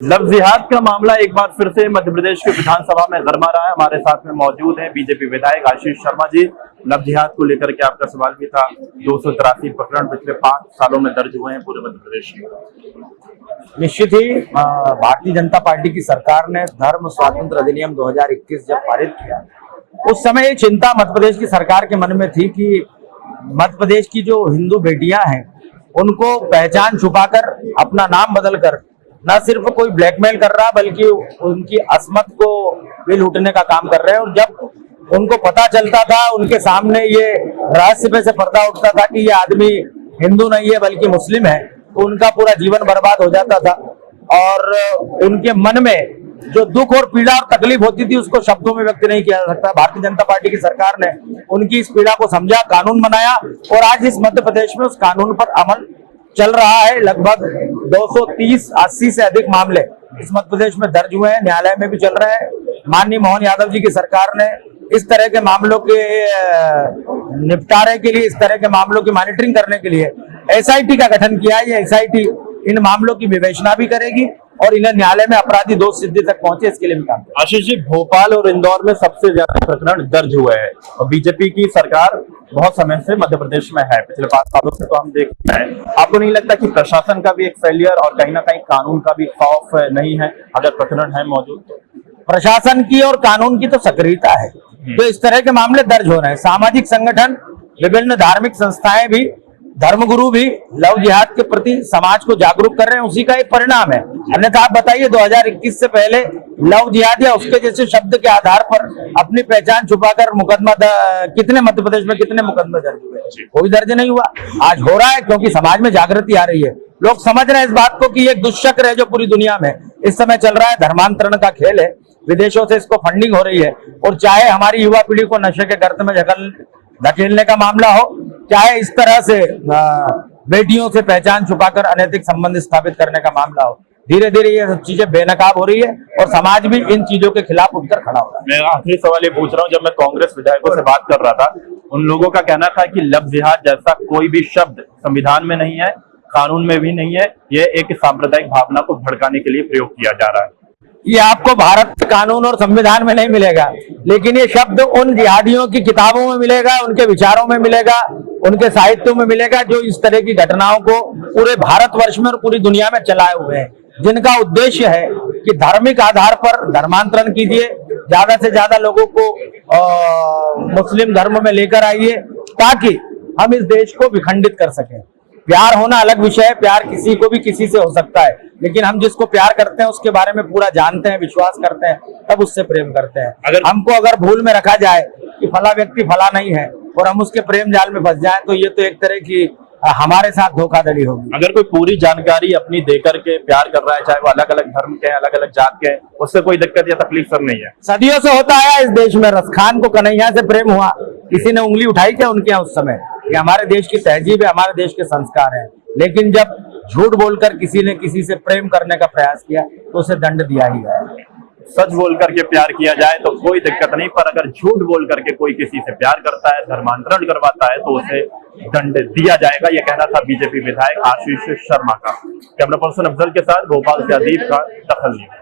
Love जिहाद का मामला एक बार फिर से मध्य प्रदेश की विधानसभा में गरमा रहा है। हमारे साथ में मौजूद हैं बीजेपी विधायक आशीष शर्मा जी। लव जिहाद को लेकर के आपका सवाल भी था। 283 प्रकरण पिछले 5 सालों में दर्ज हुए हैं पूरे मध्य प्रदेश में। निश्चित ही भारतीय जनता पार्टी की सरकार ने धर्म स्वातंत्र अधिनियम 2021 जब पारित किया, उस समय ये चिंता मध्य प्रदेश की सरकार के मन में थी कि मध्य प्रदेश की जो हिंदू बेटियां हैं उनको पहचान छुपाकर अपना नाम बदलकर न सिर्फ कोई ब्लैकमेल कर रहा बल्कि उनकी अस्मत को भी लूटने का काम कर रहे हैं। और जब उनको पता चलता था, उनके सामने ये रहस्य पे से पर्दा उठता था कि ये आदमी हिंदू नहीं है बल्कि मुस्लिम है, तो उनका पूरा जीवन बर्बाद हो जाता था। और उनके मन में जो दुख और पीड़ा और तकलीफ होती थी उसको शब्दों में व्यक्त नहीं किया जा सकता। भारतीय जनता पार्टी की सरकार ने उनकी इस पीड़ा को समझा, कानून बनाया और आज इस मध्य प्रदेश में उस कानून पर अमल चल रहा है। लगभग 230-80 से अधिक मामले इस मध्य प्रदेश में दर्ज हुए हैं, न्यायालय में भी चल रहे हैं। माननीय मोहन यादव जी की सरकार ने इस तरह के मामलों के निपटारे के लिए, इस तरह के मामलों की मॉनिटरिंग करने के लिए एसआईटी का गठन किया है। ये एसआईटी इन मामलों की विवेचना भी करेगी और इन्हें न्यायालय में अपराधी दोष सिद्धि तक पहुंचे इसके लिए भी काम करेगी। आशीष जी, भोपाल और इंदौर में सबसे ज्यादा प्रकरण दर्ज हुए हैं और बीजेपी की सरकार बहुत समय से मध्य प्रदेश में है, पिछले 5 सालों से तो हम देख रहे हैं। आपको नहीं लगता कि प्रशासन का भी एक फेलियर और कहीं ना कहीं कानून का भी खौफ नहीं है अगर प्रकरण है मौजूद? तो प्रशासन की और कानून की तो सक्रियता है, तो इस तरह के मामले दर्ज हो रहे हैं। सामाजिक संगठन, विभिन्न धार्मिक संस्थाएं भी, धर्मगुरु भी लव जिहाद के प्रति समाज को जागरूक कर रहे हैं, उसी का एक परिणाम है। अन्यथा आप बताइए 2021 से पहले लव जिहाद या उसके जैसे शब्द के आधार पर अपनी पहचान छुपाकर मुकदमा कितने मध्य प्रदेश में कितने मुकदमे दर्ज हुए? कोई दर्ज नहीं हुआ। आज हो रहा है क्योंकि समाज में जागृति आ रही है, लोग समझ रहे हैं इस बात को कि ये एक दुष्चक्र है जो पूरी दुनिया में इस समय चल रहा है, धर्मांतरण का खेल है, विदेशों से इसको फंडिंग हो रही है। और चाहे हमारी युवा पीढ़ी को नशे के गर्त में धकेलने का मामला हो, चाहे इस तरह से बेटियों से पहचान छुपाकर अनैतिक संबंध स्थापित करने का मामला हो, धीरे धीरे ये सब चीजें बेनकाब हो रही है और समाज भी इन चीजों के खिलाफ उठकर खड़ा हो रहा है। मैं आखिरी सवाल ये पूछ रहा हूँ, जब मैं कांग्रेस विधायकों से बात कर रहा था, उन लोगों का कहना था कि लव जिहाद जैसा कोई भी शब्द संविधान में नहीं है, कानून में भी नहीं है, ये एक सांप्रदायिक भावना को भड़काने के लिए प्रयोग किया जा रहा है। ये आपको भारत कानून और संविधान में नहीं मिलेगा, लेकिन ये शब्द उन जिहादियों की किताबों में मिलेगा, उनके विचारों में मिलेगा, उनके साहित्यों में मिलेगा, जो इस तरह की घटनाओं को पूरे भारतवर्ष में और पूरी दुनिया में चलाए हुए हैं, जिनका उद्देश्य है कि धार्मिक आधार पर धर्मांतरण कीजिए, ज्यादा से ज्यादा लोगों को मुस्लिम धर्म में लेकर आइए ताकि हम इस देश को विखंडित कर सकें। प्यार होना अलग विषय है, प्यार किसी को भी किसी से हो सकता है, लेकिन हम जिसको प्यार करते हैं उसके बारे में पूरा जानते हैं, विश्वास करते हैं, तब उससे प्रेम करते हैं। हमको अगर भूल में रखा जाए कि फला व्यक्ति फला नहीं है और हम उसके प्रेम जाल में फंस जाएं, तो ये तो एक तरह की हमारे साथ धोखाधड़ी होगी। अगर कोई पूरी जानकारी अपनी देकर के प्यार कर रहा है, चाहे वो अलग अलग धर्म के, अलग अलग जात के, उससे कोई दिक्कत या तकलीफ सब नहीं है। सदियों से होता आया इस देश में। रसखान को कन्हैया से प्रेम हुआ, किसी ने उंगली उठाई क्या उनके यहाँ उस समय? ये हमारे देश की तहजीब है, हमारे देश के संस्कार हैं। लेकिन जब झूठ बोलकर किसी ने किसी से प्रेम करने का प्रयास किया तो उसे दंड दिया ही गया। सच बोल करके प्यार किया जाए तो कोई दिक्कत नहीं, पर अगर झूठ बोल करके कोई किसी से प्यार करता है, धर्मांतरण करवाता है, तो उसे दंड दिया जाएगा। यह कहना था बीजेपी विधायक आशीष शर्मा का। कैमरा पर्सन अफजल के साथ भोपाल से अदीब का दखल न्यूज।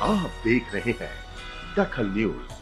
आप देख रहे हैं दखल न्यूज।